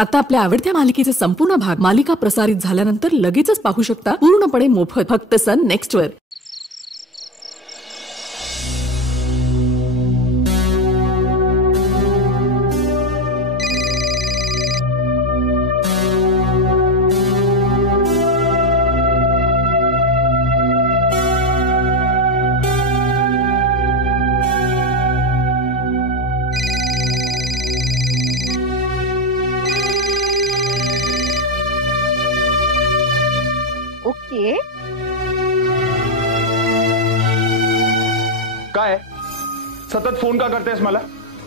आता आपल्या आवडत्या मालिकेचे संपूर्ण भाग मालिका प्रसारित झाल्यानंतर लगेचच पाहू शकता पूर्णपणे मोफत फक्त सन नेक्स्ट वर. ओके. काय सतत फोन का करतेस मला?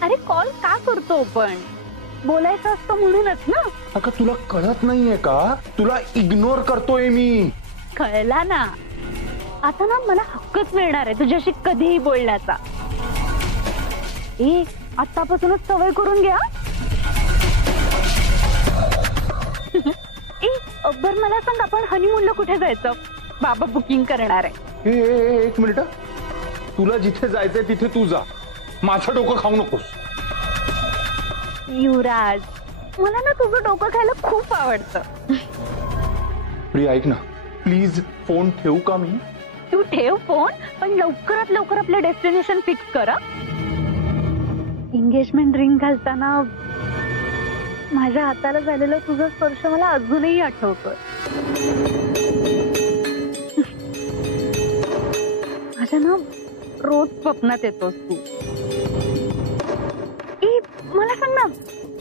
अरे कॉल का करतो पण? बोलायचं असतं म्हणूनच ना. अगं तुला कळत नाहीये का? तुला इग्नोर करतोय मी. कळला ना. आता ना मला हक्कच मिळणार आहे तुझ्याशी कधीही बोलण्याचा. आतापासूनच सवय करून घ्या. बर मला सांग, आपण हनीमूनला कुठे जायचं? बाबा बुकिंग करणार आहे. एक मिनिट, तुला जिथे जायचंय तिथे तू जा, माझं डोकं खाऊ नकोस. युवराज, मला ना तुझं डोकं खायला खूप आवडतं. प्रिया ऐक ना प्लीज, फोन ठेवू का मी? तू ठेव फोन, पण लवकरात लवकर आपलं डेस्टिनेशन फिक्स करा. एंगेजमेंट रिंग घालताना माझ्या हाताला झालेला तुझा स्पर्श मला अजूनही आठवतोय. माझ्या ना रोज स्वप्नात येतोस तू. मला सांग ना,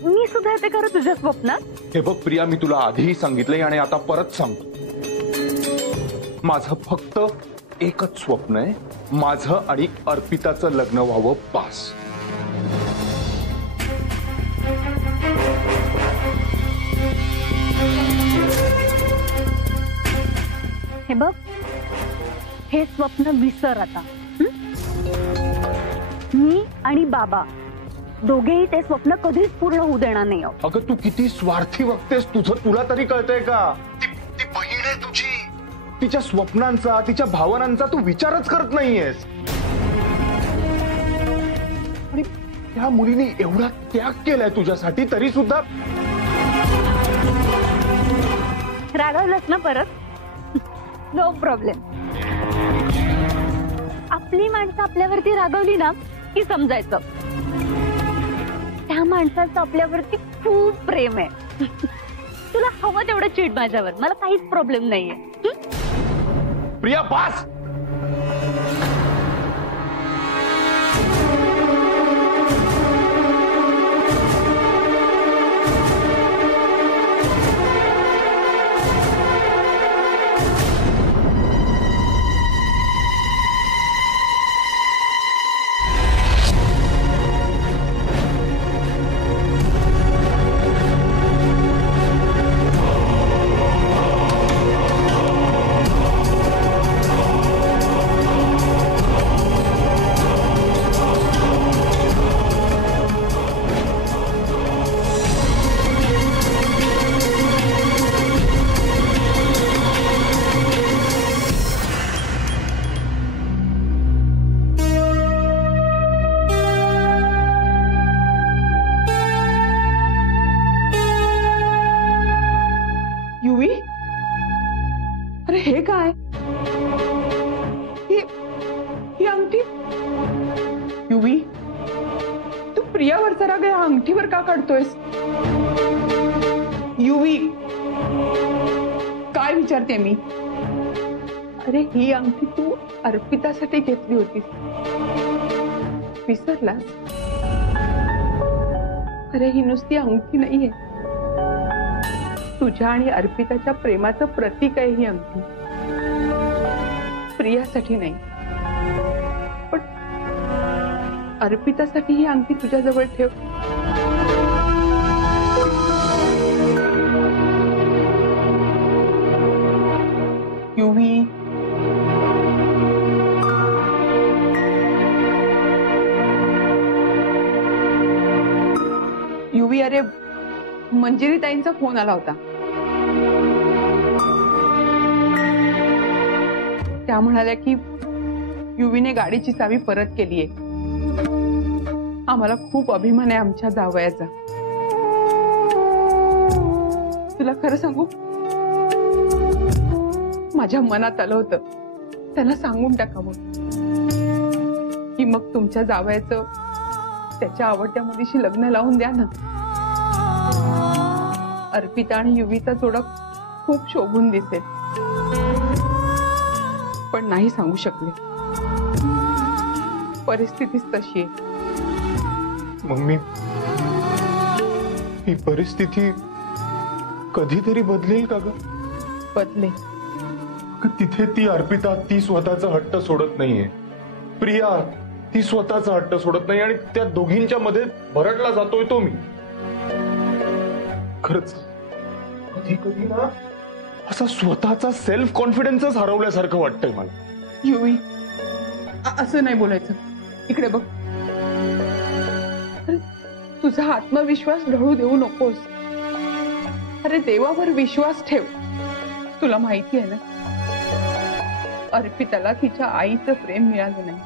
मी सुद्धा येते का रे तुझ्या स्वप्नात? हे बघ प्रिया, मी तुला आधीही सांगितलंय आणि आता परत सांगतो, माझं फक्त एकच स्वप्न आहे, माझं आणि अर्पिताचं लग्न व्हावं बास. हे बघ, हे स्वप्न विसर आता. मी आणि बाबा दोघेही ते स्वप्न कधीच पूर्ण होऊ देणार नाही. अगं तू किती स्वार्थी बघतेस, तुला तरी कळतंय का? ती बहीण आहे तुझी, तिच्या स्वप्नांचा, तिच्या भावनांचा तू विचारच करत नाहीयेस. आणि त्या मुलीने एवढा त्याग केलाय तुझ्यासाठी, तरी सुद्धा रागावलंस ना परत? No problem. आपली माणसं आपल्यावरती रागवली ना की समजायचं त्या माणसाचं आपल्यावरती खूप प्रेम आहे. तुला हवं तेवढं चिड माझ्यावर, मला काहीच प्रॉब्लेम नाहीये. प्रिया बास. युवी, अरे हे काय? ही अंगठी? युवी, तू प्रियावरचा राग या अंगठीवर का काढतोयस? युवी, काय विचारते मी? अरे ही अंगठी तू अर्पितासाठी घेतली होतीस, विसरलास? अरे ही नुसती अंगठी नाहीये, तुझ्या आणि अर्पिताच्या प्रेमाचं प्रतीक आहे ही अंगठी. प्रियासाठी नाही, पण अर्पितासाठी ही अंगठी तुझ्या जवळ ठेव. युवी, युवी, अरे मंजिरी ताईंचा फोन आला होता. त्या म्हणाल्या की युवीने गाडीची चावी परत केलीये. आम्हाला खूप अभिमान आहे आमच्या जावयाचा. तुला खरं सांगू, माझ्या मनात आलं होतं त्याला सांगून टाकावं की मग तुमच्या जावयाचं त्याच्या आवडत्या मुलीशी लग्न लावून द्या ना. अर्पिता आणि युवीचा जोडा खूप शोभून दिसेल. पण नाही सांगू शकले, परिस्थितीच तशी आहे. मम्मी, ही परिस्थिती कधीतरी बदलेल का ग? बदले. तिथे ती अर्पिता, ती स्वतःचा हट्ट सोडत नाहीये. प्रिया, ती स्वतःचा हट्ट सोडत नाही आणि त्या दोघींच्या मध्ये भरडला जातोय तो मी. खरंच कधी कधी ना असा स्वतःचा सेल्फ कॉन्फिडन्सच हरवल्यासारखं वाटतंय मला. युवी, असं नाही बोलायचं. इकडे बघ, अरे, तुझा आत्मविश्वास ढळू देऊ नकोस. अरे देवावर विश्वास ठेव. तुला माहिती आहे ना, अर्पिताला तिच्या आईचं प्रेम मिळालं नाही,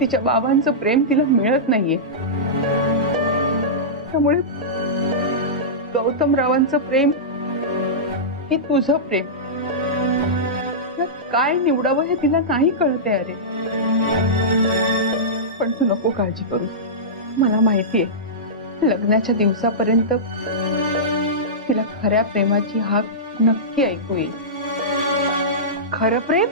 तिच्या बाबांचं प्रेम तिला मिळत नाहीये. त्यामुळे गौतमरावांचं प्रेम की तुझं प्रेम, काय निवडावं हे तिला नाही कळते. अरे पण तू नको काळजी करू. मला माहितीये लग्नाच्या दिवसापर्यंत तिला खऱ्या प्रेमाची हाक नक्की ऐकू येईल. खरं प्रेम?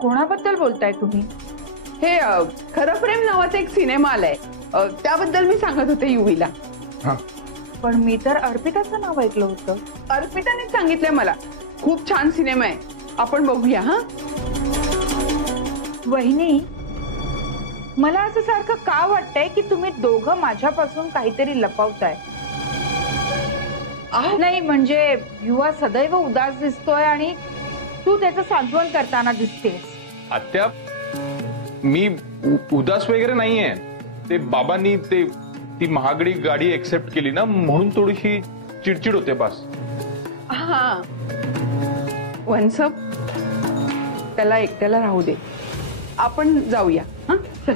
कोणाबद्दल बोलताय तुम्ही? हे खरं प्रेम नावाचा एक सिनेमा आलाय, त्याबद्दल मी सांगत होते युवीला. पण मी तर अर्पिताचं नाव ऐकलं होतं. अर्पिताने सांगितलंय मला. खूप छान सिनेमा आहे, आपण बघूया. हा वहिनी, मला असं सारखं का वाटतंय की तुम्ही दोघं माझ्यापासून काहीतरी लपवताय. नाही म्हणजे युवा सदैव उदास दिसतोय आणि तू त्याचं सांत्वन करताना दिसतेस. आत्या, मी उदास वगैरे नाहीये. ते बाबांनी ती महागडी गाडी एक्सेप्ट केली ना, म्हणून थोडीशी चिडचिड होते बस. हा वन्सअप, त्याला एकट्याला राहू दे, आपण जाऊया. हा चल.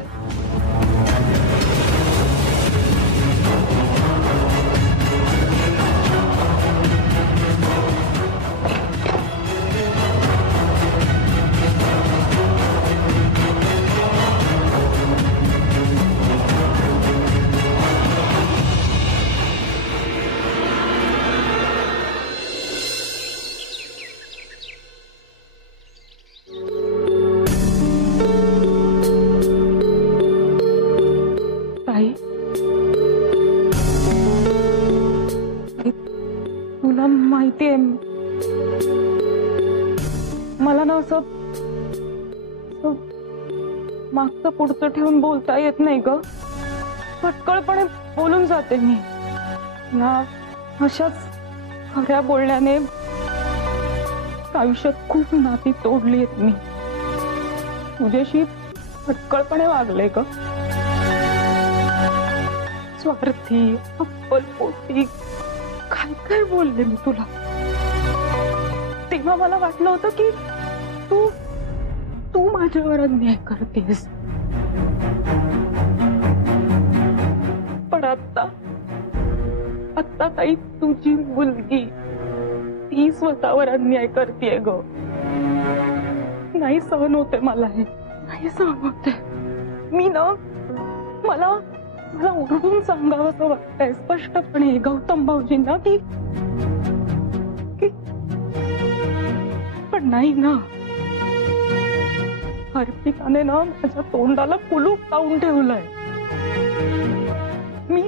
तुला माहितीये मला ना असं मागचं पुढचं ठेवून बोलता येत नाही ग. फटकळपणे बोलून जाते मी. ना अशाच खऱ्या बोलण्याने आयुष्यात खूप नाती तोडली आहेत मी. तुझ्याशी फटकळपणे वागले ग. स्वार्थी, अप्पलपोटी काय काय बोलले मी तुला. तेव्हा मला वाटलं होतं की तू माझ्यावर अन्याय करतेस. पण आता ताई तुझी मुलगी ती स्वतःवर अन्याय करतेय ग. नाही सहन होते मला हे. नाही सहन होते. मी ना मला ओरडून सांगावं असं वाटतंय स्पष्टपणे गौतम भाऊजींना की पण नाही ना. अर्पिताने ना माझ्या तोंडाला कुलूप लावून ठेवलंय. मी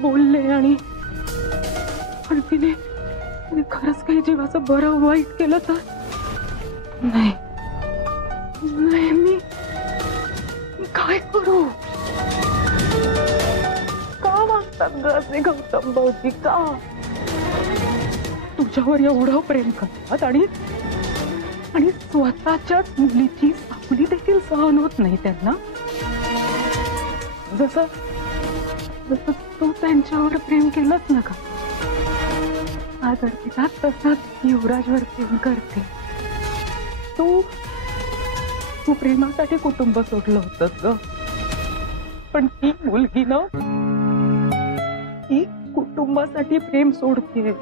बोलले आणि तिने खरंच काही जीवाचं बरं वाईट केलं तर नाही. मी काय करू. का वागतात ग असे गौतम भाऊजी. का तुझ्यावर एवढं प्रेम करतात आणि आणि स्वतःच्याच मुलीची सावली देखील सहन होत नाही त्यांना. जसं जसं तू त्यांच्यावर प्रेम केलंच ना का, आज अर्पिता तसाच युवराजवर प्रेम करते. तू प्रेमासाठी कुटुंब सोडलं होतंस ग, पण ती मुलगी ना, ती कुटुंबासाठी प्रेम सोडते,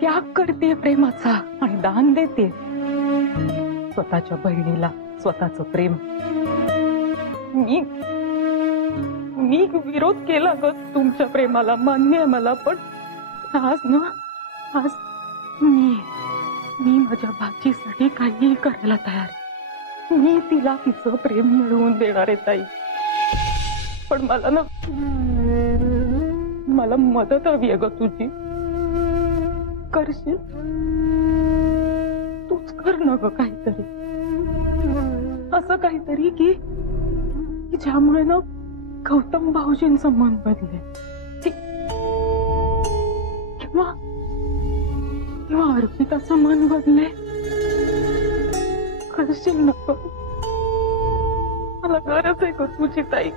त्याग करते प्रेमाचा आणि दान देते स्वतःच्या बहिणीला स्वतःचं प्रेम. मी विरोध केला ग तुमच्या प्रेमाला, मान्य आहे मला, पण आज मी माझ्या भाचीसाठी काहीही करायला तयार आहे. मी तिला तिचं प्रेम मिळवून देणार आहे ताई, पण मला मदत हवी आहे ग तुझी. करशील? तूच कर ना ग काहीतरी, असं काहीतरी की ज्यामुळे ना गौतम भाऊजींचं मन बदलेल, किंवा अर्पिताचं मन बदलेल. करशील नको? मला गरज आहे ग तुझी ताई.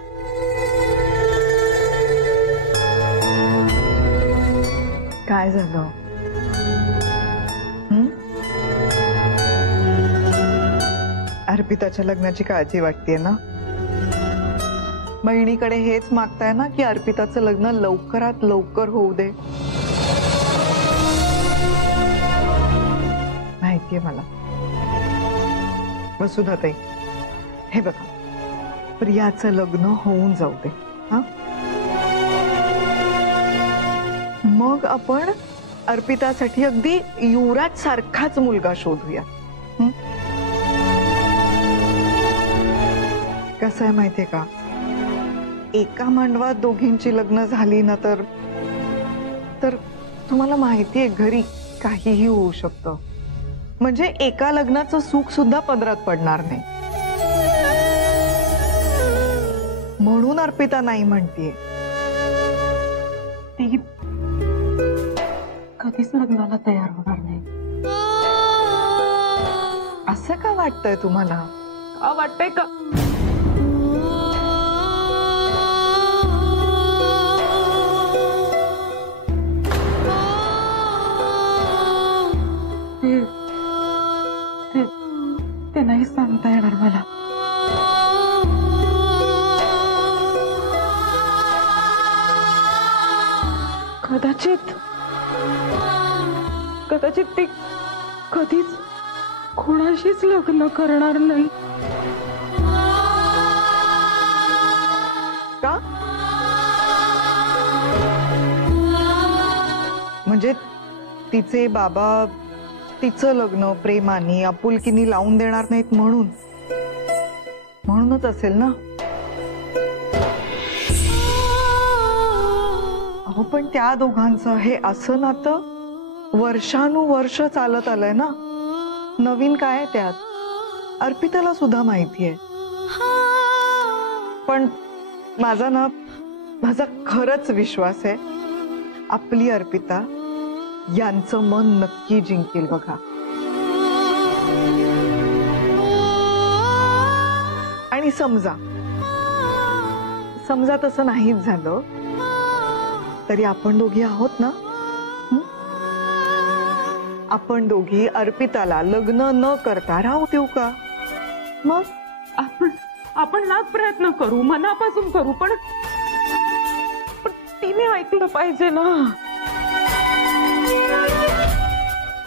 काय झालं? अर्पिताच्या लग्नाची काळजी वाटतेय ना? बहिणीकडे हेच मागताय ना की अर्पिताचं लग्न लवकरात लवकर होऊ दे. माहितीये मला. वसुधाताई, हे बघा, प्रियाचं लग्न होऊन जाऊ दे. मग आपण अर्पितासाठी अगदी युवराज सारखाच मुलगा शोधूया. कसं आहे माहितीये का, एका मांडवात दोघींची लग्न झाली ना तर तुम्हाला माहितीये घरी काहीही होऊ शकतं. म्हणजे एका लग्नाचं सुख सुद्धा पदरात पडणार नाही. म्हणून अर्पिता नाही म्हणतीये. ती कधीच लग्नाला तयार होणार नाही. असं का वाटतंय तुम्हाला? का वाटतंय का? ते नाही सांगता येणार मला. कदाचित ती कधीच कोणाशीच लग्न करणार नाही. का? म्हणजे तिचे बाबा तिचं लग्न प्रेमाने आपुलकीने लावून देणार नाहीत म्हणूनच असेल ना. अहो, पण त्या दोघांचं हे असं नातं वर्षानुवर्ष चालत आलंय ना. नवीन काय त्यात? अर्पिताला सुद्धा माहितीये. पण माझा खरंच विश्वास आहे आपली अर्पिता यांचं मन नक्की जिंकेल बघा. आणि समजा तसं नाहीच झालं तरी आपण दोघी आहोत ना. आपण दोघी अर्पिताला लग्न न करता राहू देऊ का? मग आपण लाख प्रयत्न करू, मनापासून करू, पण तिने ऐकलं पाहिजे ना.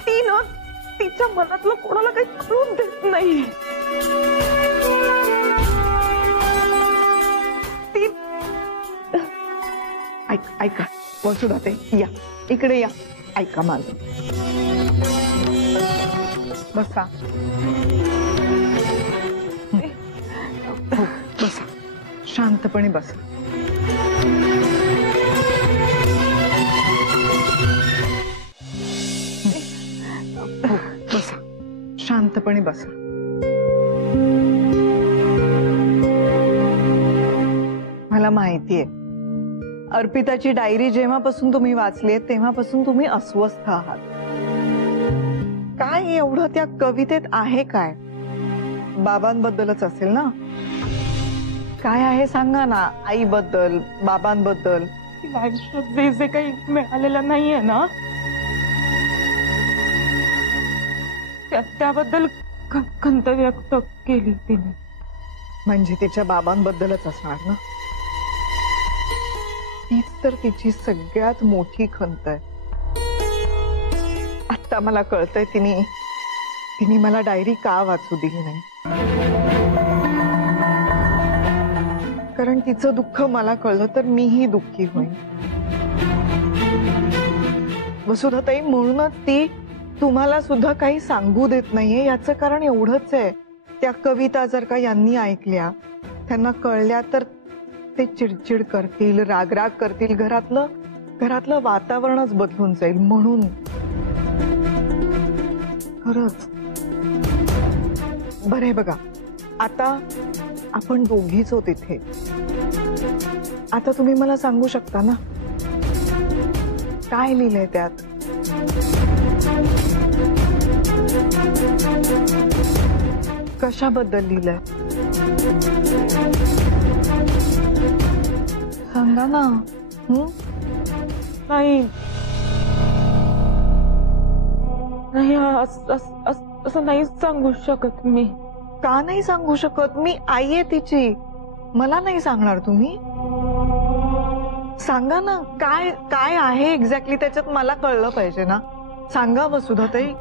ती ना तिच्या मनातलं कोणाला काही कळून देत नाही. ती ऐका वसुधाताई, या इकडे या. ऐका माझं. बसा. हो बसा, शांतपणे बसा. हो बसा, शांतपणे बसा. मला माहितीये अर्पिताची डायरी जेव्हापासून तुम्ही वाचलीये तेव्हापासून तुम्ही अस्वस्थ आहात. काय एवढं त्या कवितेत आहे काय? बाबांबद्दलच असेल ना? काय आहे सांगा ना, आईबद्दल, बाबांबद्दल. तिला आयुष्यात जे जे काही मिळालेलं नाहीये ना, त्याबद्दल खंत व्यक्त केली तिने. म्हणजे तिच्या बाबांबद्दलच असणार ना? तीच तर तिची सगळ्यात मोठी खंत आहे. आता मला कळतंय तिने मला डायरी का वाचू दिली नाही. कारण तिचं दुःख मला कळलं तर मीही दुःखी होईन. वसुधाताई, म्हणूनच ती तुम्हाला सुद्धा काही सांगू देत नाहीये. याचं कारण एवढंच आहे, त्या कविता जर का यांनी ऐकल्या, त्यांना कळल्या तर ते चिडचिड करतील, रागराग करतील, घरातलं वातावरणच बदलून जाईल. म्हणून खरंच बरे बघा, आता आपण दोघीच होत इथे. आता तुम्ही मला सांगू शकता ना काय लिहिलंय त्यात? कशाबद्दल लिहिलंय सांगा ना. नाही नाही, असं नाही सांगू शकत मी. का नाही सांगू शकत? मी आई आहे तिची, मला नाही सांगणार तुम्ही? सांगा ना, काय काय आहे एक्झॅक्टली त्याच्यात, मला कळलं पाहिजे ना. सांगा वसुधाताई.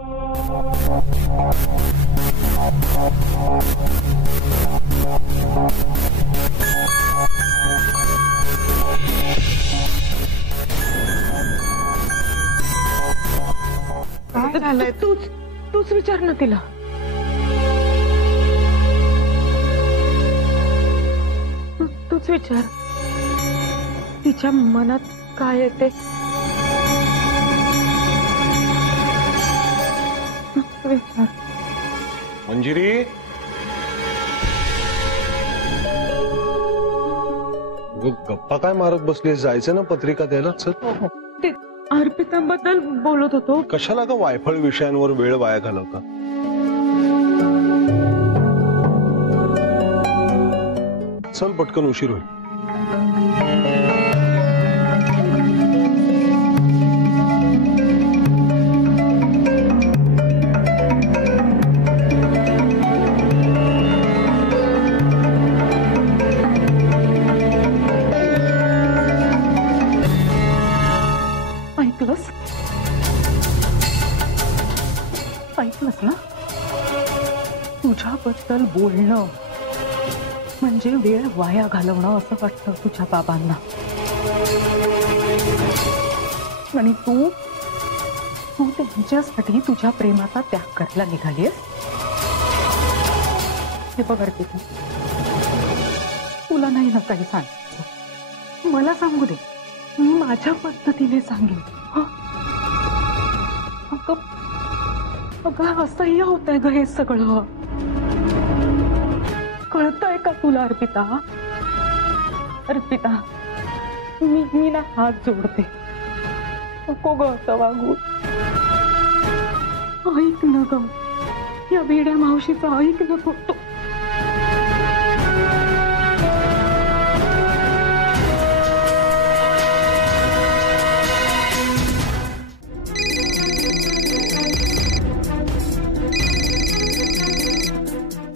काय झालंय? तूच विचार ना तिला. तूच विचार तिच्या मनात काय येते. विचार. मंजिरी, गप्पा काय मारत बसली? जायचं ना पत्रिका द्यायला. चल. ते अर्पिताबद्दल बोलत होतो. कशाला का वायफळ विषयांवर वेळ वाया घालवता? चल पटकन, उशीर होईल. ऐकलंस ना? तुझ्याबद्दल बोलणं म्हणजे वेळ वाया घालवणं असं वाटतं तुझ्या बाबांना. आणि तू त्यांच्यासाठी तुझ्या प्रेमाचा त्याग करायला निघालीस. हे बघ अर्पिता, तुला नाही ना काही सांगायचं, मला सांगू दे, मी माझ्या पद्धतीने सांगेन. अगं असह्य होतंय ग हे सगळं. कळतंय का तुला अर्पिता? अर्पिता, मी ना हात जोडते, नको ग असं वागू. ऐक ना ग, या वेड्या मावशीचं ऐक ना फक्त.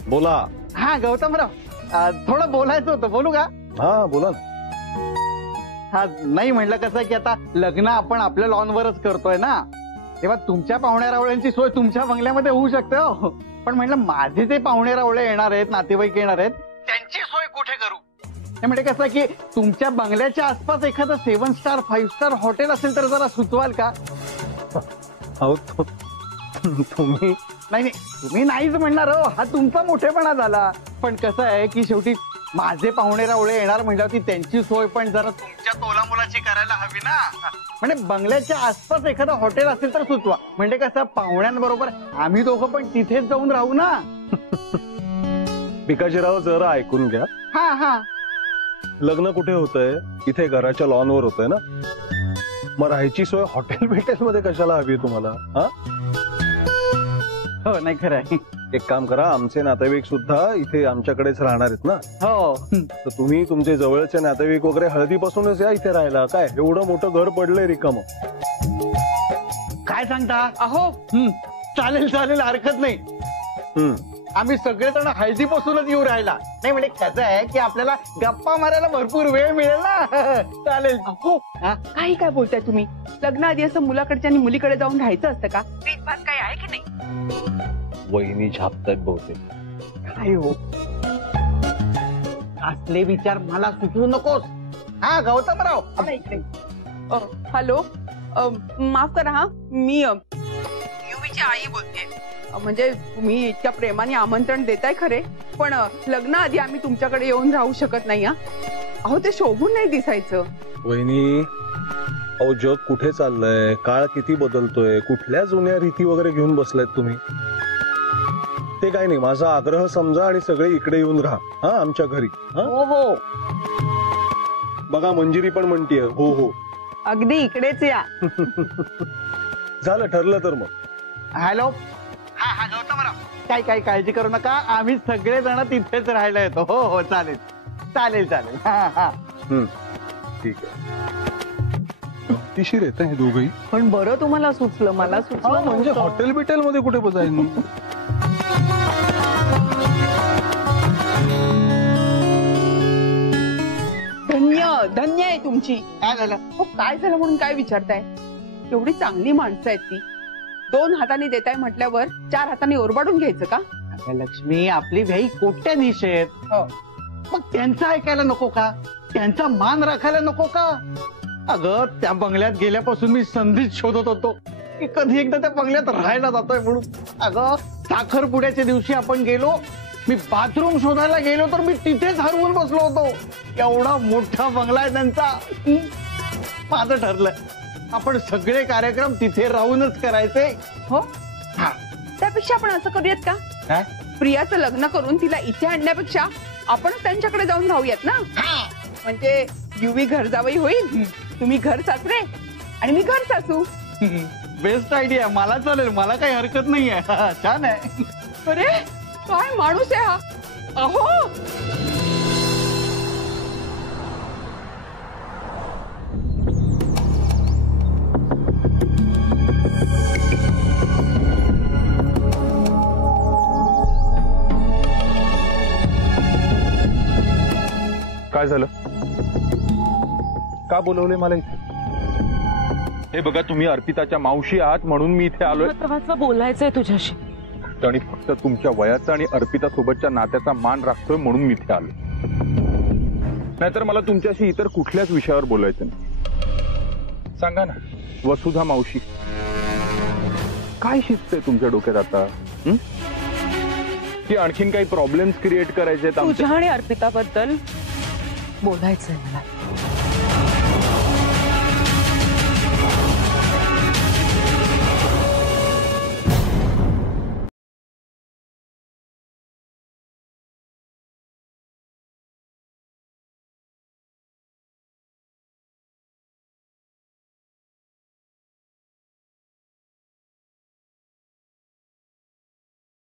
बोला. हा गौतमराव, थोडं बोलायचं होतं, बोलू का? हा बोला ना. हा नाही, म्हणलं कसं की आता लग्न आपण आपल्या लॉनवरच करतोय ना, तेव्हा तुमच्या पाहुण्या रावळ्यांची सोय तुमच्या बंगल्यामध्ये होऊ शकते हो. पण म्हणलं माझे जे पाहुणे रावळे येणार आहेत, नातेवाईक येणार आहेत, त्यांची सोय कुठे करू? ते म्हणजे कसं की तुमच्या बंगल्याच्या आसपास एखादं 7 स्टार 5 स्टार हॉटेल असेल तर जरा सुचवाल का? तुम्ही नाही, तुम्ही नाहीच म्हणणार हो, हा तुमचा मोठेपणा झाला. पण कसं आहे की शेवटी माझे पाहुणे रावळे येणार म्हटल्यावरती त्यांची सोय पण जरा तुमच्या तोलामुलाची करायला हवी ना. म्हणजे बंगल्याच्या आसपास एखादं हॉटेल असेल तर सुचवा, म्हणजे कसं पाहुण्यांबरोबर आम्ही दोघं पण तिथेच जाऊन राहू ना. भिकाजीराव, जरा ऐकून घ्या. हा हा, लग्न कुठे होतंय? इथे घराच्या लॉनवर होतंय ना. मग राहायची सोय हॉटेल मध्ये कशाला हवी तुम्हाला? हा हो नाही खरं आहे. एक काम करा, आमचे नातेवाईक सुद्धा इथे आमच्याकडेच राहणार आहेत ना, हो तर तुम्ही तुमचे जवळचे नातेवाईक वगैरे हळदीपासूनच या इथे राहायला. काय एवढं मोठं घर पडलंय रिकामं. काय सांगता? अहो चालेल चालेल, हरकत नाही. आम्ही सगळेजण हळदीपासूनच येऊ राहिला. नाही म्हणजे कसं आहे की आपल्याला गप्पा मारायला भरपूर वेळ मिळेल ना. चालेल. अहो काही काय बोलताय तुम्ही? लग्नाआधी असं मुलाकडच्या आणि मुलीकडे जाऊन राहायचं असतं का? रीतभात काही आहे की नाही? वहिनी झापतायत बहुतेक. काय हो, असले विचार मला सुचवू नकोस. हा गौतमराव, आपल्या इकडे. हॅलो, माफ करा हा, मी युवीची आई बोलते. म्हणजे तुम्ही इतक्या प्रेमाने आमंत्रण देताय खरे, पण लग्नाआधी आम्ही तुमच्याकडे येऊन राहू शकत नाही. अहो ते शोभून नाही दिसायचं. वहिनी, अहो जग कुठे चाललंय, काळ किती बदलतोय, कुठल्या जुन्या रीती वगैरे घेऊन बसलायत तुम्ही. ते काय नाही, माझा आग्रह समजा आणि सगळे इकडे येऊन राहा. हा आमच्या घरी. हो हो, बघा मंजिरी पण म्हणतीये हो हो. अगदी इकडेच या. झालं ठरलं तर मग. हॅलो. हा हा गौतमराव, काही काळजी करू नका, आम्ही सगळेजण तिथेच राहायला येतो. हो हो चालेल चालेल चालेल. हा हा ठीक आहे. गमतीशीर येत हे दोघही. पण बरं तुम्हाला सुचलं, मला सुचलं म्हणजे हॉटेल बिटेल मध्ये कुठे बसायला. धन्य आहे तुमची. काय झालं? हो काय झालं म्हणून काय विचारताय? एवढी चांगली माणसं आहेत ती. 2 हाताने देताय म्हटल्यावर 4 हाताने ओरबाडून घ्यायचं का? अगं लक्ष्मी, आपली व्याई कोट्याधीश आहेत. मग त्यांचं ऐकायला नको का? त्यांचा मान राखायला नको का? अगं त्या बंगल्यात गेल्यापासून मी संधीच शोधत होतो की कधी एकदा त्या बंगल्यात राहायला जातोय म्हणून. अगं साखरपुड्याच्या दिवशी आपण गेलो, मी बाथरूम शोधायला गेलो तर मी तिथेच हरवून बसलो होतो. एवढा मोठा बंगला आहे त्यांचा. माझं ठरलं, आपण सगळे कार्यक्रम तिथे राहूनच करायचे. हो, त्यापेक्षा आपण असं करूयात का? काय? प्रियाचं लग्न करून तिला इथे आणण्यापेक्षा आपणच त्यांच्याकडे जाऊन राहूयात ना. म्हणजे युवी घर जावई होईल, तुम्ही घर सासरे आणि मी घर सासू. बेस्ट आयडिया, मला चालेल, मला काही हरकत नाहीये. छान आहे. अरे काय माणूस आहे हा. अहो काय झालं? का बोलवले मला इथे? हे बघा, तुम्ही अर्पिताच्या मावशी आहात म्हणून मी इथे आलोय. महत्वाचं बोलायचंय तुझ्याशी. आणि फक्त तुमच्या वयाचा आणि अर्पिता सोबतच्या नात्याचा मान राखतोय म्हणून मी इथे आलो. नाहीतर मला तुमच्याशी इतर कुठल्याच विषयावर बोलायचं नाही. सांगा ना वसुधा मावशी, काय शिजतंय तुमच्या डोक्यात आता? की आणखीन काही प्रॉब्लेम्स क्रिएट करायचे? तुझ्या आणि अर्पिताबद्दल बोलायचंय मला.